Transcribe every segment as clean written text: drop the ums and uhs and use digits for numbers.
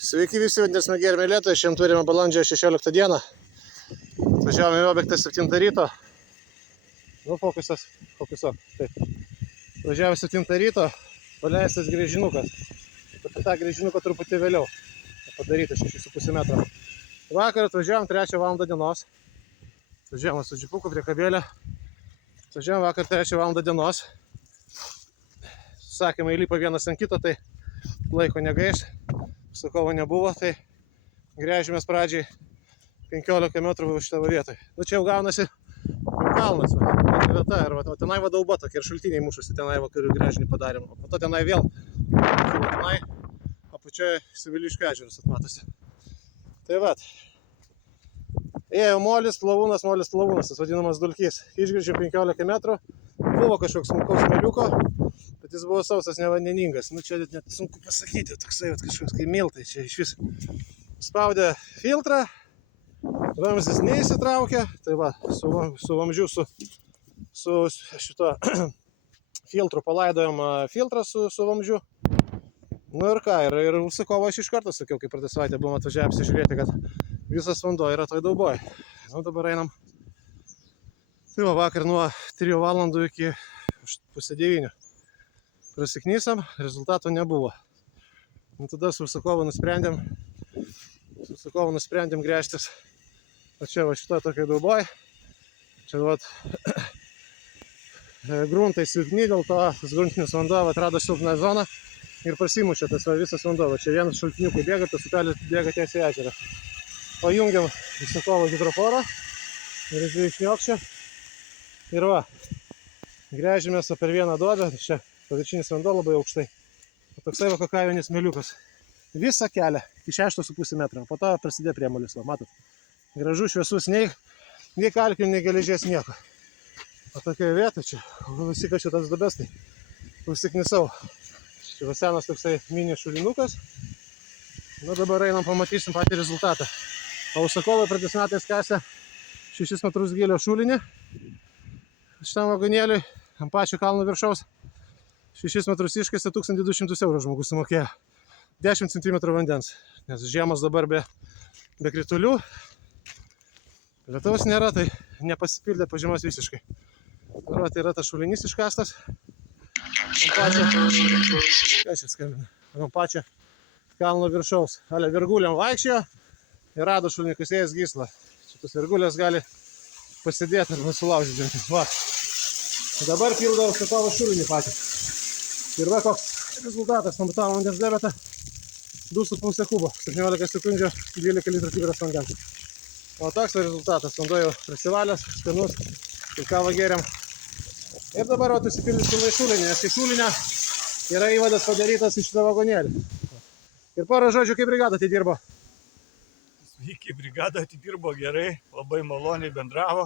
Sveiki visi vandens mėgėjai ir mylėtojai, šiandien turime balandžio 16 dieną. Važiavome į objektą 7 ryto. Nu, fokusas, taip. Važiavome 7 ryto, paleistas grėžinukas. Apie tą grėžinuką truputį vėliau padaryti 6,5 metro. Vakar atvažiavom 3 val. Dienos. Važiavome su džipuku prie kabelio. Važiavome vakar 3 val. Dienos. Sakėme, įlipo vienas ant kito, tai laiko negaiš. Užsakovo nebuvo, tai gręžėmės pradžiai 15 metrų šitą vietoj. Nu čia jau gaunasi kalnas, vieta, ir va, tenai vadauba tokia ir šaltiniai mušasi tenai, kur gręžinį padarėm. O po to tenai vėl kilo tenai, apačioje Seviliškių ežeras atmatosi. Tai va, ėjo molis, plavūnas, tas vadinamas dulkys. Išgręžėm 15 metrų, buvo kažkoks smulkaus moliuko, bet jis buvo sausas, nevandeningas. Nu čia net sunku pasakyti, toksai kažkoks kai miltai čia iš vis. Spaudė filtrą, vamzdis neįsitraukė, tai va, su vamzdžiu, su šito filtru palaidojom filtrą su vamzdžiu. Nu ir ką, ir užsakovo aš iš karto sakiau, kai praeitą savaitę buvom atvažiavę apsižiūrėti, kad visas vanduo yra toj dauboj. Nu dabar einam. Tai va, vakar nuo 3 valandų iki 8:30 prasiknysam, rezultato nebuvo. Nu tada su užsakovu nusprendėm gręžtis. O čia va šitoj tokiai dauboj. Čia va gruntai silpni, dėl to tas gruntinis vanduo atrado silpną zoną ir prasimušė tas visas vanduo. Čia vienas šaltiniukai bėga, tas upelis bėga tiesiai į ežerą. Pajungiam užsakovo hidroforą ir jis išniokščia. Ir va, gręžimės per vieną duobę, čia paviršinis vanduo labai aukštai. Toksai va kakavinis meliukas. Visą kelią iki 6,5 metro, po to prasidėjo priemolis, va, matot. Gražu, šviesus, nei kalkių, nei geležies nieko. O tokioje vietoje čia, užsikačiu tas duobes, tai užsiknisau. Čia va senas toksai mini šulinukas. Nu dabar einam, pamatysim patį rezultatą. O užsakovai praeitais metais kasė 6 metrus gylio šulinį šitam vagonėliui ant pačio kalno viršaus. 6 metrus iškasė, 1200 eurų žmogus sumokėjo. 10 cm vandens, nes žiemos dabar be kritulių. Lietaus nėra, tai nepasipildė po žiemos visiškai. Tai yra tas šulinys iškastas. Ant pačio kalno viršaus. Ale virguliam vaikščiojo ir rado šulinį kasėjas gyslą. Šitus virgulės gali pasidėti arba sulaužyti. Va. Dabar pildau užsakovo šulinį patį. Ir va koks rezultatas. Pamatavo vandens debetą 2,5 kubo. 17 sekundžių 12 litrų kibiras vandens. O toks rezultatas. Vanduo jau prasivalęs, skanus. Ir kavą gėriam. Ir dabar užsipildysim į šulinį, nes į šulinę yra įvadas padarytas iš šitą vagonėlį. Ir porą žodžių, kaip brigada atidirbo. Sveiki, brigada atidirbo gerai, labai maloniai bendravo.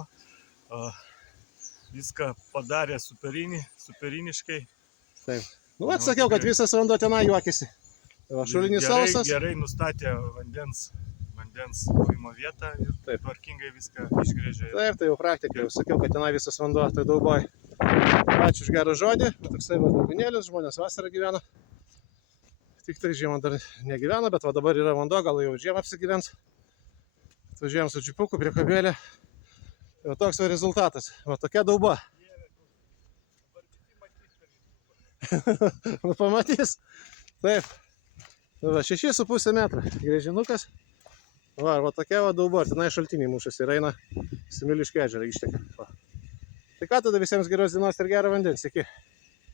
Viską padarė superiniškai. Taip. Nu, atsakiau, kad visas vanduo tenai juokėsi. Šulinis sausas. Gerai nustatė vandens buvimo vietą ir tvarkingai viską išgręžė. Taip, tai jau praktika. Jau sakiau, kad tenai visas vanduo tai dauboj. Ačiū už gerą žodį. Toksai vagonėlis, žmonės vasarą gyvena. Tik tai žiemą dar negyvena, bet va dabar yra vanduo, gal jau žiemą apsigyvens. Atvažiuojam su džipuku prie kabelio. Ir toks va rezultatas. Va tokia dauba. Pamatys. Taip. Va 6,5 metrų grėžinukas. Va tokia va dauba. Ir tenai šaltiniai mušasi ir eina Seviliškių ežerą išteka. Tai ką tada visiems geros dienos ir gero vandens. Iki.